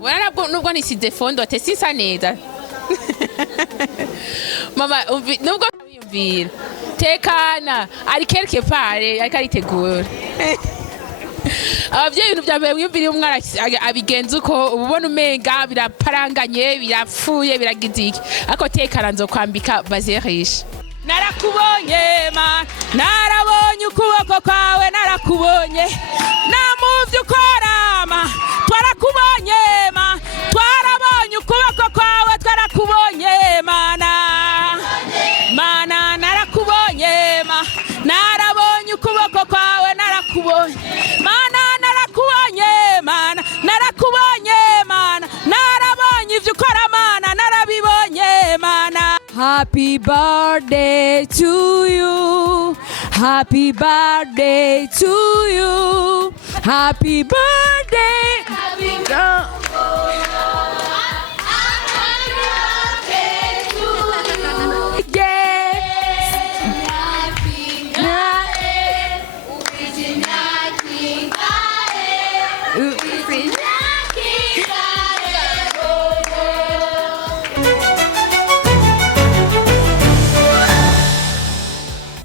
Wana nubwo nisize fondo te sisa neza. Mama nubwo wiyumvira. Tekana ari quelque part ariko aritegura. Abavyeyi ibintu bya mbere wiyumvira umwana abigenza uko ubona umenga biraparanganye birapfuye biragiziki ako tekana nzokwambika bazerisha. Narakubonye ma narabonye ukuboko kwawe narakubonye namuvye ukorama twarakubonye ma twarabonye ukuboko kwawe twarakubonye mana narakubonye ma narabonye ukuboko kwawe narakubonye mana narakubonye mana narakubonye mana narabonye ivyo ukora mana narabibonye mana. Happy birthday to you. Happy birthday to you. Happy birthday. Happy birthday.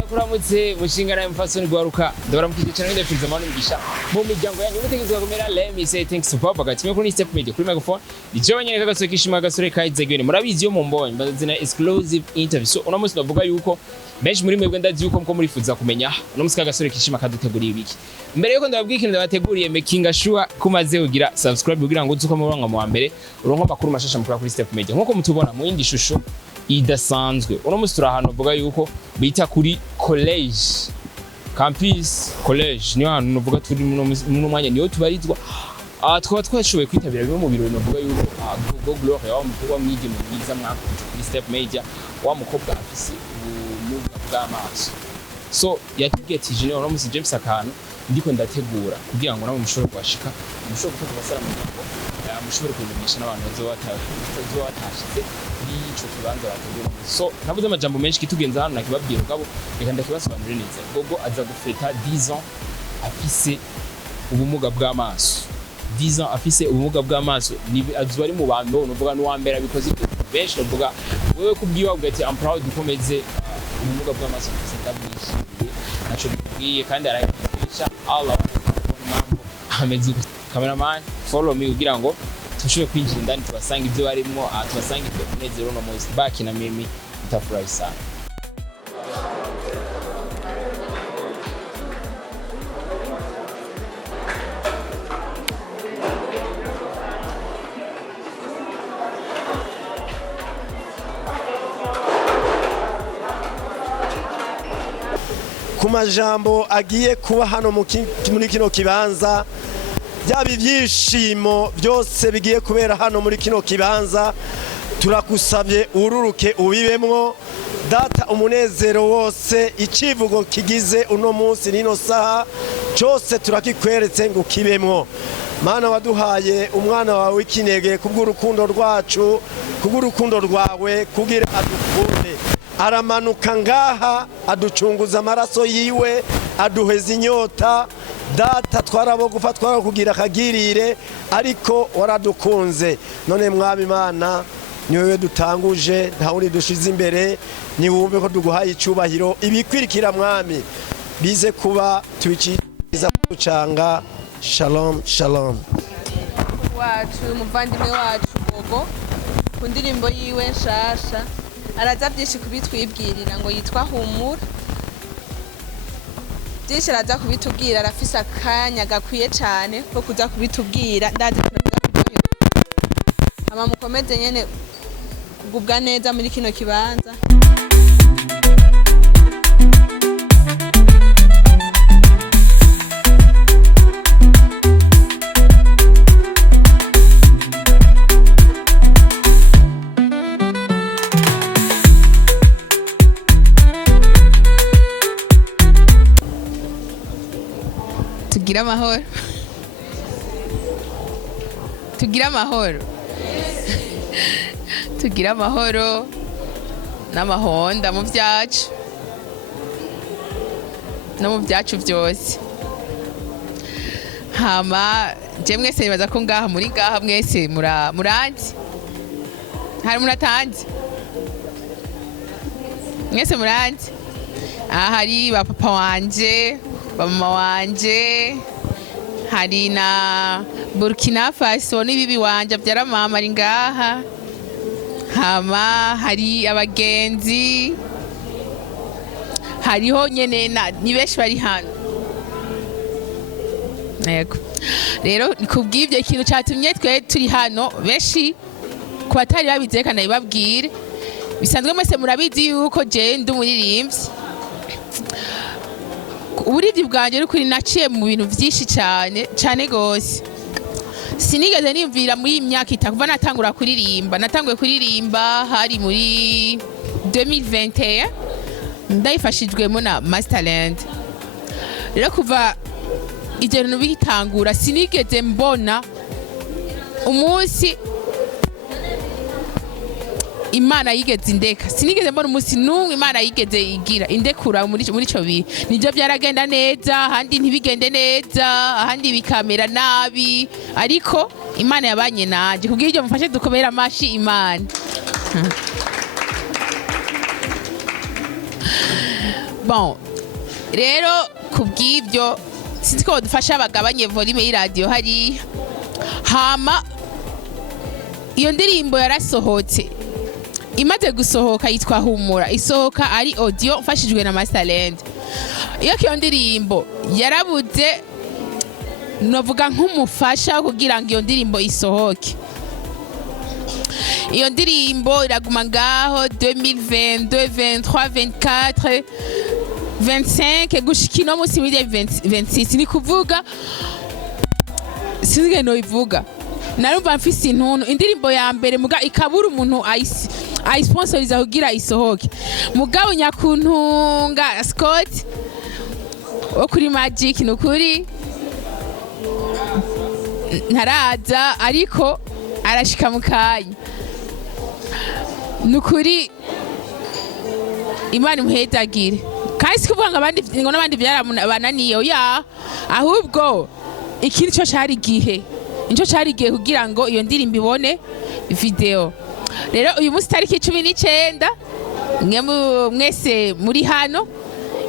Kuramutse mushinga na mfasoni gwaruka ndabaramukije cyane ndafiriza amano mugisha mu miryango yanyu mutegezwa kumera let me say thanks to papa gatimwe kuri step media kuri microphone nijo banyene kagasore kishima gasore kaizegene murabizi yo mu mbonye bazina exclusive interview so uno munsi ndavuga yuko benshi muri mwebwe ndazi yuko mko murifuza kumenya uno munsi kagasore kishima kaduteguriye ibiki mbere yuko ndababwira ikintu ndabateguriye making sure kumaze kugira subscribe kugira ngo uzuko mubanga mu wa mbere uronko makuru mashasha mukora kuri step media nkuko mutubona mu yindi shusho idasanzwe uno munsi turahano vuga yuko bita kuri college campus college niyo hantu novuga turi mu mwanya niyo tubarizwa twaba twashoboye kwitabira bimwe mu birori novuga yuko GOGO Glory wa mukobwa mwigeme mwiza mwaka kuri step major wa mukobwa afise ubumuga bw'amaso so yatubwiye ati jene uno munsi James akantu ndiko ndategura kugira ngo namwe mushobore kwashika mushobore gufata abasara mu ngo mushobore kumenyesha n'abantu bazobatashize ico kibanza bategura so navuze amajambo menshi kitugenza hano nakibabwira ngabo reka ndakibasobanurire neza GOGO aza gufeta 10 ans afise ubumuga bw'amaso 10 ans afise ubumuga bw'amaso ni azuba ari mu bando novuga no wambera bikoze benshi novuga wewe kubwiwa ugati I'm proud ukomeze ubumuga bw'amaso afise ndabwishimiye naco bikwiye kandi arayifisha Allah mambo ameze cameraman follow me kugira ngo tushobore kwinjira indani tubasanga ibyo barimo tubasanga ibyo munezero no munsi baki na mimi utafurahi sana. Ku majambo agiye kuba hano muri kino kibanza byaba ibyishimo byose bigiye kubera hano muri kino kibanza turakusabye ururuke ubibemwo data umunezero wose icivugo kigize uno munsi nino saha cyose turakikweretse ngo kibemwo mana waduhaye umwana wawe w'ikinege kubw'urukundo rwacu kubw'urukundo rwawe kugira adukunde aramanuka ngaha aducunguza amaraso yiwe aduheza inyota data twarabo gufatwa kugira akagirire ariko waradukunze none mwami Imana niwe dutanguje nta uri dushize imbere ni wumve ko duguhaye icubahiro ibikwirikira mwami bize kuba tubiciza kucanga shalom shalom wacu muvandimwe wacu GOGO ku ndirimbo yiwe nshasha araza byinshi kubitwibwirira ngo yitwa humura byinshi araza kubitubwira arafise akanya gakwiye cyane ko kuza kubitubwira ndazi ama mukomeze nyene kugubwa neza muri kino kibanza. Tugira amahoro. Tugira amahoro. Tugira amahoro n'amahonda mu byacu no mu byacu byose. Hama je mwese nibaza ko ngaha muri ngaha mwese muranzi hari muratanzi mwese muranzi hari ba papa wanje ba mama wanje hari na Burkina Faso n'ibibi wanje abyara mama ari ngaha hama hari abagenzi hariho nyene ni benshi bari hano yego rero kubw'ibyo ikintu cyatumye twe turi hano benshi ku batari babizekana ibabwire bisanzwe mwese murabizi yuko je ndi umuririmbyi uburivyi bwanje n'ukuri naciye mu bintu vyinshi cane gose sinigeze nimvira muri imyaka kuva natangura kuririmba natanguye kuririmba hari muri 2021 ndayifashijwemo na Masterland rero kuva ivyo bintu bitangura sinigeze mbona umunsi Imana yigeze indeka sinigeze mbona umunsi n'umwe Imana yigeze igira indekura muri ico bihe nivyo byaragenda neza ahandi ntibigende neza ahandi bikamera nabi ariko Imana yabanye nanje kugira ivyo mufashe dukomera amashi Imana bon rero kubw'ibyo sinzi ko dufasha abagabanye volume y'iradio hari hama iyo ndirimbo yarasohotse imaze gusohoka yitwa Humura isohoka ari audio mfashijwe na Masterland iyo kiyo ndirimbo yarabuze novuga nk'umufasha kugira ngo iyo ndirimbo isohoke iyo ndirimbo iraguma ngaho 2022 23 24 25 gushika ino musi muri 26 ni kuvuga sinige no ivuga narumva mfise intuntu indirimbo ya mbere muga ikabura umuntu ayisponsoriza kugira isohoke mugabo nyakuntunga Scott wo kuri Magic nukuri ntaraza ariko arashika mukanya nukuri Imana imuhezagire kandi sikuvuga ngo n'abandi byarabananiye oya ahubwo ikindi cyo cari gihe nico cari gihe kugira ngo iyo ndirimbo ibone video rero uyu munsi tariki 19 mwese muri hano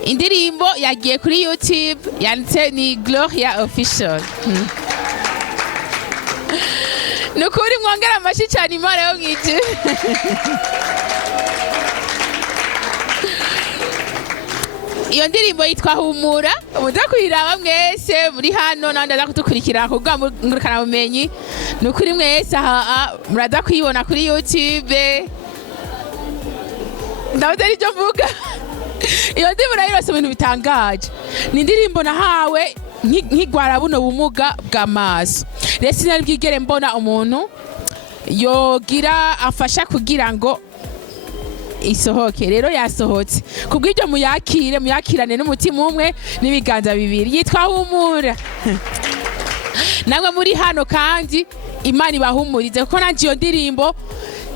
indirimbo yagiye kuri YouTube yanditse ni Gloria Official nukuri mwongera amashi cyane Imana yo mwije iyo ndirimbo yitwa Humura mudakwiraba mwese muri hano nandi azakudukurikira kuvuga ngurukana bumenyi nukuri mwese muraza kwibona kuri YouTube ndavuze n'ibyo mvuga iyo ndirimbo nayo irose ibintu bitangaje ni indirimbo nahawe nkigwara buno bumuga bw'amaso rero sinari bwigere mbona umuntu yogira afasha kugira ngo isohoke rero yasohotse kubw'ibyo muyakirane n'umutima umwe n'ibiganza bibiri yitwa Humura namwe muri hano kandi Imana ibahumurize kuko nanje iyo ndirimbo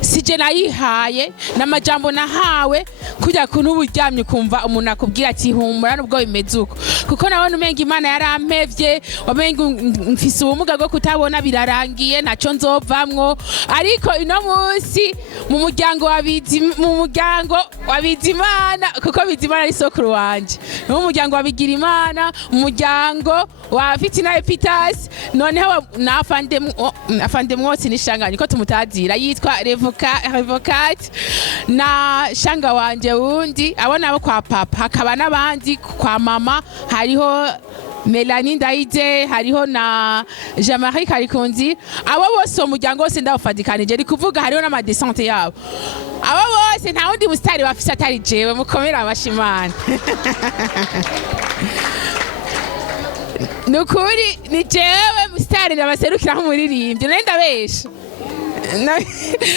sije nayihaye n'amajambo nahawe kujya kuntu uburyamye kumva umuntu akubwira ati humura nubwo bimeze uko kuko nabona umenga Imana yarampevye wamenga mfise ubumuga bwo kutabona birarangiye naco nzovamwo ariko ino munsi mu muryango wabizi Imana kuko bizi Imana ari sokuru wanje mu muryango wabigira Imana mu muryango wa Fitina Epitas noneho afande mwose nishanganye ko tumutazira yitwa Revocat na shanga wanje wundi abona abo kwa papa hakaba n'abandi kwa mama hariho Melanie Ndaide hariho na Jean-Marie Karikonzi abo bose umuryango wose ndawufadikanije ari kuvuga hariho n'amadescente yabo abo bose nta wundi mustari bafise atari jewe mukomera abashimana nukuri ni jewe mustari ndabaserukira nk'umuririmbyi nenda besha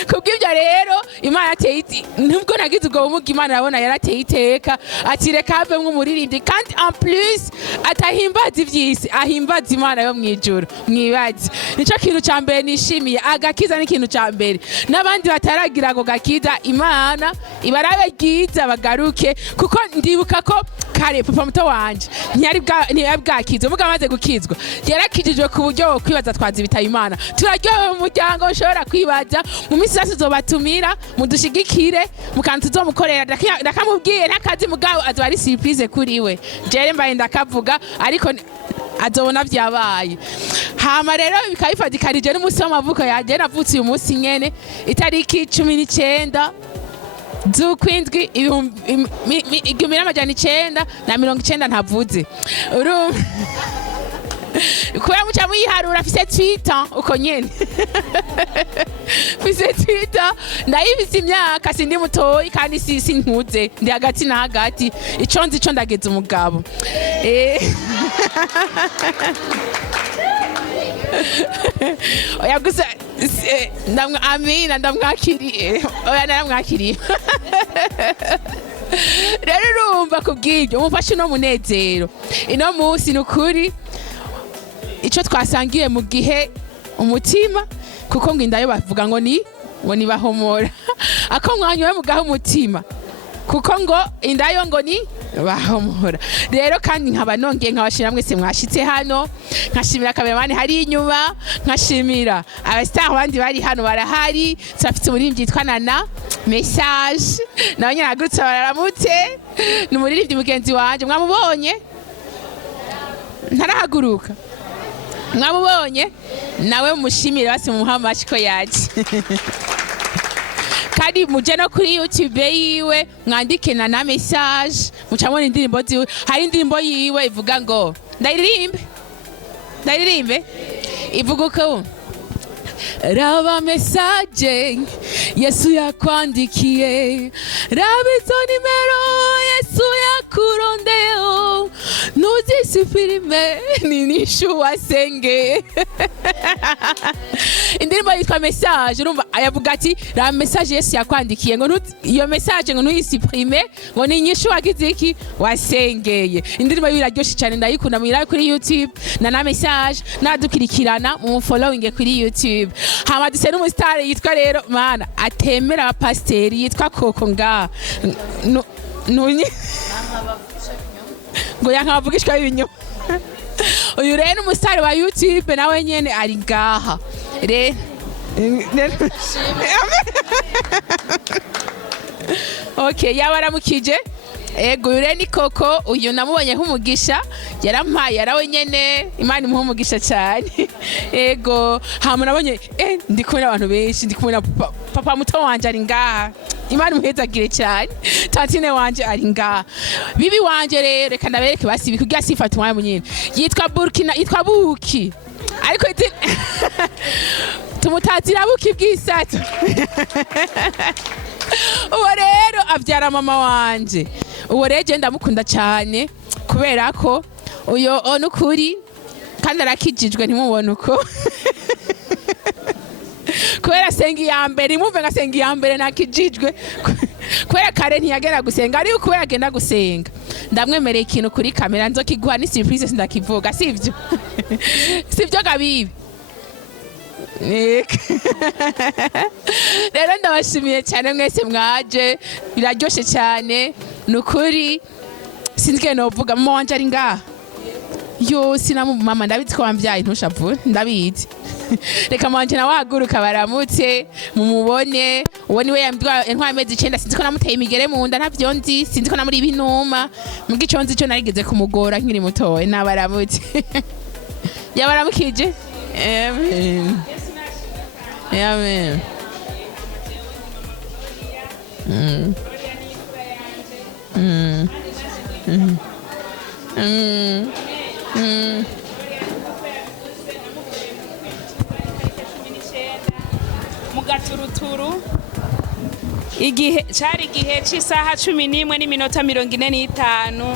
kubw'ibyo rero Imana yateye iti nubwo nagize ubwo bumuga Imana yabona yarateye iteka ati reka have nk'umuririmbyi kandi en plus atahimbaza ivyisi ahimbaza Imana yo mwijuru mwibaze nico kintu ca mbere nishimiye agakiza n'ikintu ca mbere n'abandi bataragira ngo gakiza Imana ibarabe giza bagaruke kuko ndibuka ko kare papa muto wanje ntiyari bwakize umuga amaze gukizwa yarakijijwe ku buryo kwibaza twazi bitaba imana turaryohewe mu muryango ushobora kwibaza mu minsi yose uzobatumira mudushigikire mukantu tuzomukorera ndakamubwiye n'akazi mugabo azoba ari surprise kuri we jere mbaye ndakavuga ariko azobona vyabaye hama rero bikabifadikanije n'umunsi w'amavuko yaje navutse uyu munsi nyene itariki 19 z'ukwindwi 1990 ntavuze kubera muca muyiharura afise Twitter uko nyene afise Twitter ndayibise imyaka sindi mutoyi kandi si nkuze ndi hagati na hagati ico nzi ico ndageze umugabo oya gusa amina ndamwakiriye oya naramwakiriye rero urumva kubw'ibyo umufashe no munezero ino munsi nukuri ico twasangiye mu gihe umutima kuko ngo indayo bavuga ngo ni bahomora ako mwanya we mugaho umutima kuko ngo indayo ngo ni bahomora rero kandi nkaba nongeye nkabashira mwese mwashitse hano nkashimira kameramani hari inyuma nkashimira abastar bandi bari hano barahari turafite umuririmbyi yitwa Nana message nawe nyine agurutse bararamutse ni umuririmbyi mugenzi wanje mwamubonye ntarahaguruka mwamubonye nawe mushimire basi mumuha amashi ko yaje kandi muje no kuri YouTube yiwe mwandike na message mucamona indirimbo ziwe hari indirimbo yiwe ivuga ngo ndaririmbe ivuga uko raba message Yesu yakwandikiye raba izo nimero Yesu yakurondeo nuzisi filime ninishu wasenge indirimbo yitwa message urumva ayavuga ati raba message Yesu yakwandikiye ngo iyo message ngo nuyisiprime ngo ninyishu wagize iki wasengeye indirimbo yiraryoshe cyane ndayikunda mwira kuri YouTube na message nadukirikirana mu following kuri YouTube hama duse n'umustar yitwa rero mana atemera abapasteri yitwa Koko nga nunye ngo yankabavugishwa ibinyoma uyu rero n'umustar wa YouTube nawe nyene ari ngaha rero okay yabaramukije ego ure ni Koko uyu namubonye nk'umugisha yarampaye yarawe nyene Imana imuha umugisha cyane ego hama nabonye ndi kumwe n'abantu benshi ndi kumwe na papa muto wanje ari ngaha Imana imuhezagire cyane tantine wanje ari ngaha bibi wanje rero reka ndabereke basi kugira sifata umwanya munyine yitwa Burkina yitwa Buki ariko tumutazira Buki bw'isatu uwo rero avyara mama wanje uwo rero ndamukunda cyane kubera ko uyo onukuri kandi arakijijwe ntimubone uko kubera sengi ya mbere imumve nga sengi ya mbere nakijijwe kubera kare ntiyagera gusenga ari kubera agenda gusenga ndamwemereye ikintu kuri kamera nzokiguha ni surprise sindakivuga sivyo sivyo gabibi rero ndabashimiye cyane mwese mwaje biraryoshe cyane nukuri sinzike novuga mama wanje ari ngaha yo sinamu mama ndabizi ko wambyaye ntushavure ndabizi reka manje nawe ahaguruka baramutse mumubone uwo niwe yantwaye amezi 9 sinzi ko namuteye imigere mu nda ntavyo nzi sinzi ko namuri ibinuma mbwi ico nzi ico narigeze kumugora nkiri mutoye nabaramutse yabaramukije amen amen mugaturuturu igihe cari igihe c'isaha 11:45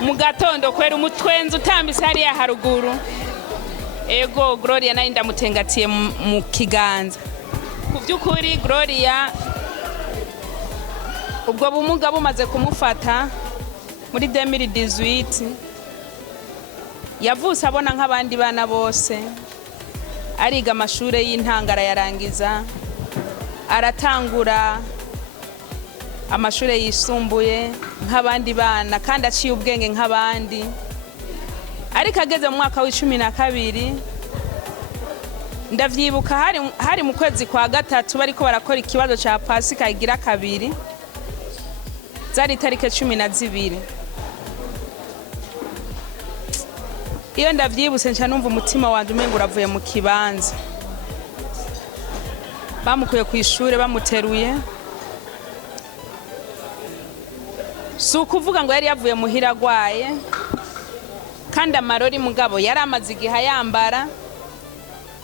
mu gatondo kwera umutwenzi utambise hariya haruguru ego Gloria nayo ndamutengatiye mu kiganza ku by'ukuri Gloria ubwo bumuga bumaze kumufata muri 2018 yavutse abona nk'abandi bana bose ariga amashure y'intangara yarangiza aratangura amashuri yisumbuye nk'abandi bana kandi aciye ubwenge nk'abandi, ariko ageze mu mwaka w'12 ndavyibuka hari mu kwezi kwa gatatu bariko barakora ikibazo ca Pasika igira kabiri, zari itariki 12. Iyo ndavyibutse nca numva umutima wanje umengo uravuye mu kibanza. Bamukuye ku ishure bamuteruye, si ukuvuga ngo yari yavuye muhira agwaye, kandi amarori mugabo yari amaze igihe yambara,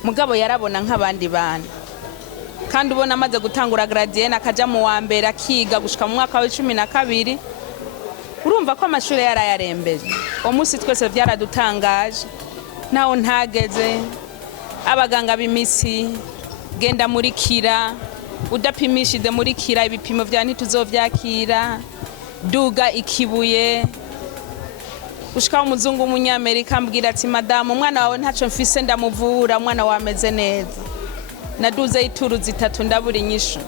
mugabo yarabona nk'abandi bana, kandi ubona amaze gutangura gradienne akaja mu wa mbere akiga gushika mu mwaka w'12, urumva ko amashuri yarayarembeje. Uwo munsi twese byaradutangaje, naho ntageze abaganga b'imisi genda muri kira, udapimishije muri kira ibipimo vya ntituzovyakira, duga ikibuye, ushika umuzungu w'umunyamerika ambwira ati madamu umwana wawe ntaco mfise ndamuvura, umwana wameze neza. Naduze ituru 3 ndabura inyishu.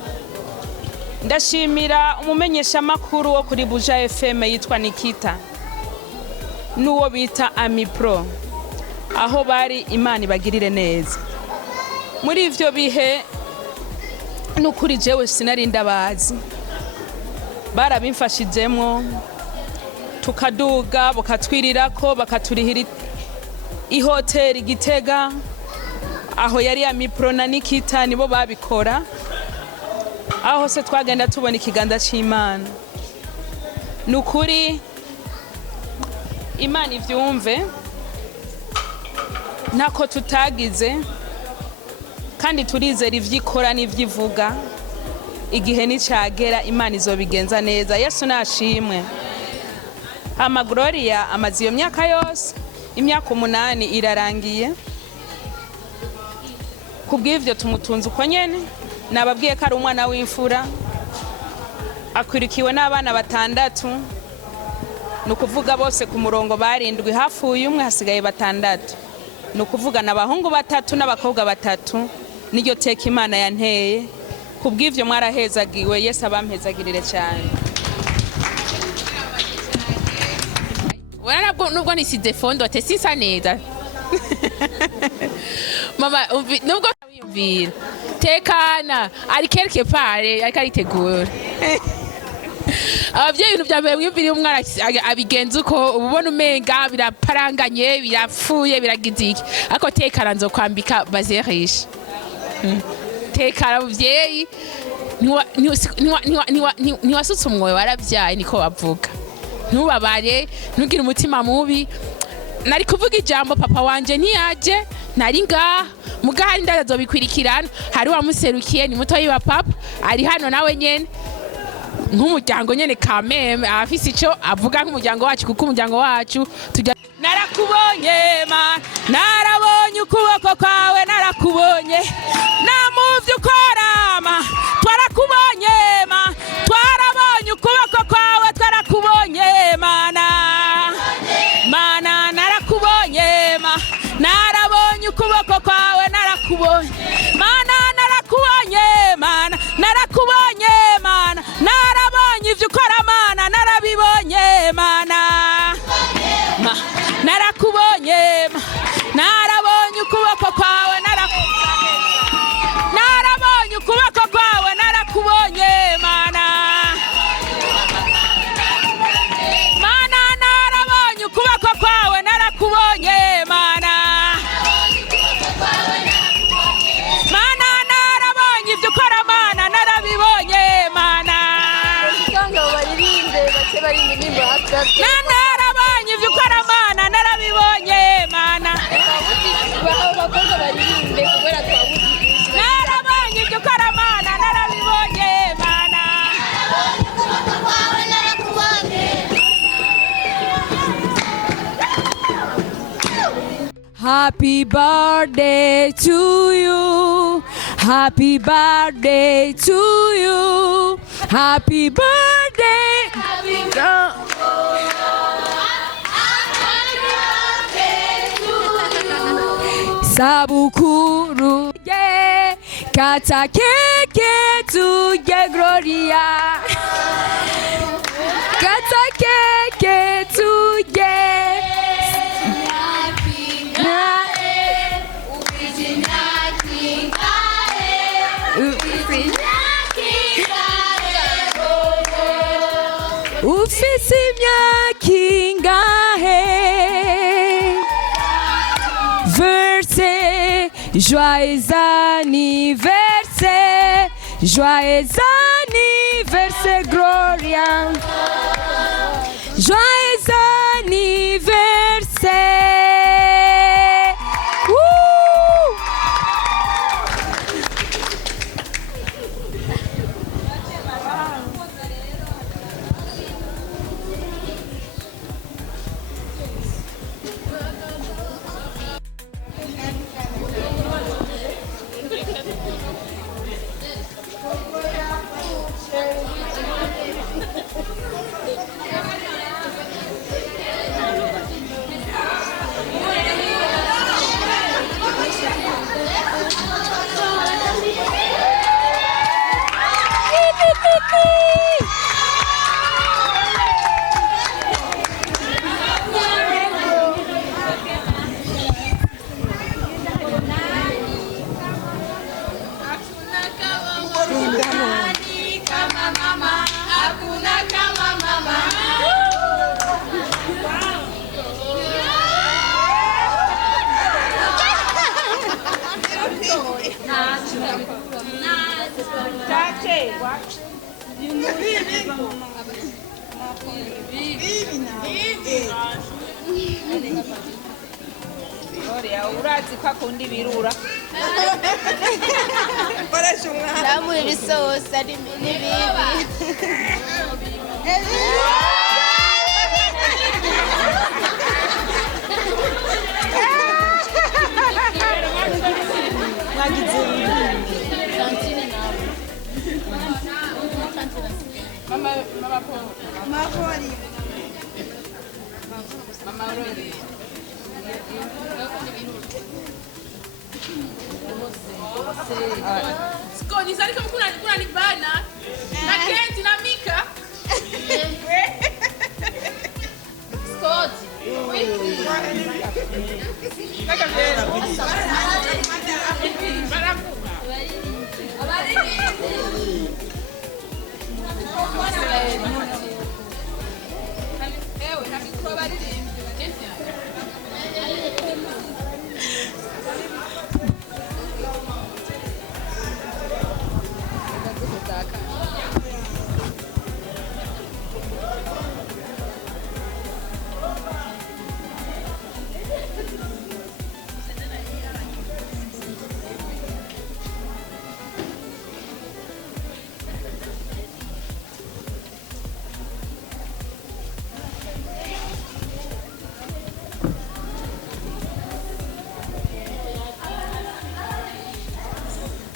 Ndashimira umumenyesha makuru wo kuri Buja FM yitwa Nikita n'uwo bita Ami Pro, aho bari Imana ibagirire neza. Muri ivyo bihe n'ukuri jewe sinari ndabazi, barabimfashijemwo, tukaduga bakatwirirako bakaturihira ihoteli Gitega, aho yari Ami Pro na Nikita nibo babikora. Aho hose twagenda tubona ikiganza c'Imana. Nukuri Imana ivyumve ntako tutagize, kandi turizera ivyikora n'ivyivuga, igihe nicagera Imana izobigenza neza. Yesu nashimwe. Ama Gloria amaze iyo myaka yose, imyaka 8 irarangiye. Kubw'ivyo tumutunze uko nyene, nababwiye ko ari umwana w'imfura, akwirikiwe n'abana 6, nukuvuga bose ku murongo 7, hafuye umwe hasigaye 6, nukuvuga n'abahungu 3 n'abakobwa 3, niryo teka Imana yanteye. Kubw'ivyo mwarahezagiwe, Yesu abampezagirire cyane. Wana nubwo nisize fondo tesisa neza. Mama nubwo wiyumvira tekana ari quelque part ariko aritegura. Abavyeyi ibintu bya mbere wiyumvira umwana abigenza uko ubona umenga biraparanganye birapfuye biragiziki, ariko tekana nzo kwambika bazerisha. Tekana muvyeyi ntiwasutse umwoyo warabyaye, niko bavuga. Ntubabare, ntugire umutima mubi. Nari kuvuga ijambo papa wanje ntiyaje, nari ngaha mugahari ndazobikwirikirana. Hari wamuserukiye ni mutoyi wa papa, ari hano nawe nyene nk'umuryango nyene kameme afise ico avuga nk'umuryango wacu, kuko umuryango wacu tujya. Narakubonye Mana, narabonye ukuboko kwawe, narakubonye namuvye ukorama, twarakubonye Mana, twarabonye ukuboko kwawe, twarakubonye Mana. Mana narakubonye Mana, narabonye ukuboko kwawe, narakubonye Mana, narakubonye Mana, narakubonye Mana, narabonye ivyo ukora Mana, narabibonye Mana. Narakubonye Mana, narabonye ukuboko kwawe, narabonye ukuboko kwawe, narakubonye Mana. Mana narabonye ukuboko kwawe, narakubonye Mana. Mana narabonye ivyo ukora Mana, narabibonye Mana. Narabonye ivyo ukora Mana, narabibonye Mana. Narabonye ivyo ukora Mana, narabibonye Mana. Happy birthday to you. Happy birthday to you. Happy birthday. Happy birthday. Sabukuru ye kata keke tu ye Gloria. utakeke turye ufise imyaka ingahe verse joyeux anniversaire joyeux anniversaire Gloria joyeux anniversaire Woo! urazi ko akunda ibirura Ndamuha ibisosa n'ibibi. Skoni sari kama kuna nibana na Kenti na Mika. Skoti.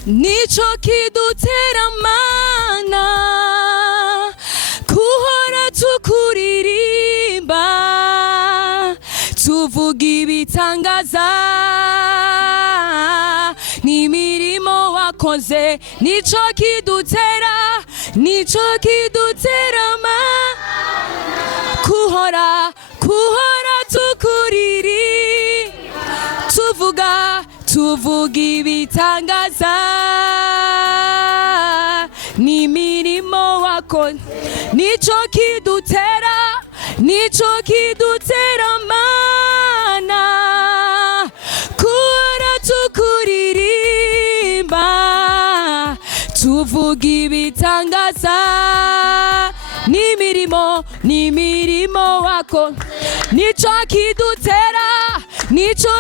nico kidutera mana kuhora tukuririmba tuvuga ibitangaza n'imirimo wakoze nico kidutera kuhora tukuririmba tuvuga ibitangaza n'imirimo wakoze nico kidutera mana kuhora tukuririmba tuvuga ibitangaza n'imirimo wakoze nico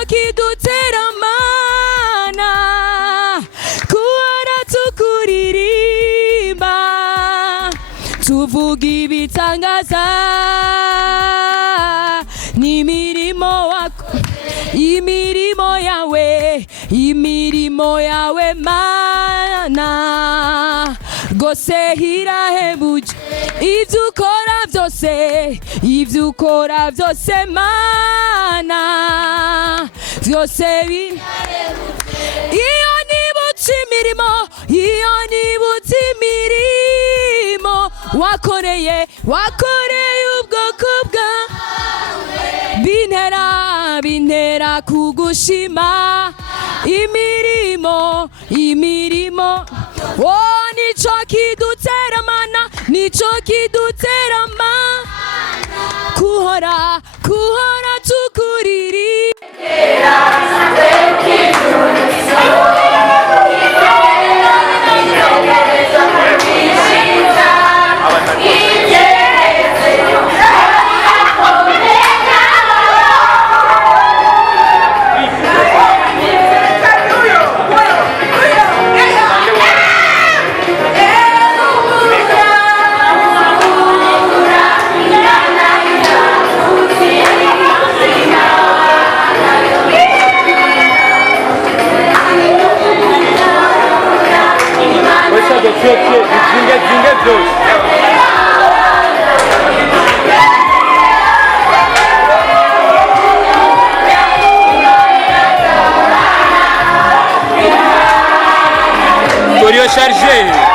kidutera mana kuhora tukuririmba tuvuga ibitangaza n'imirimo wakoze imirimo yawe mana gose hirahebuje ivyo ukora vyose mana vyose iyo nibutse imirimo wakoreye ubwoko bwawe bintera kugushima imirimo oh nico kidutera mana kuhora tukuriri Chargé.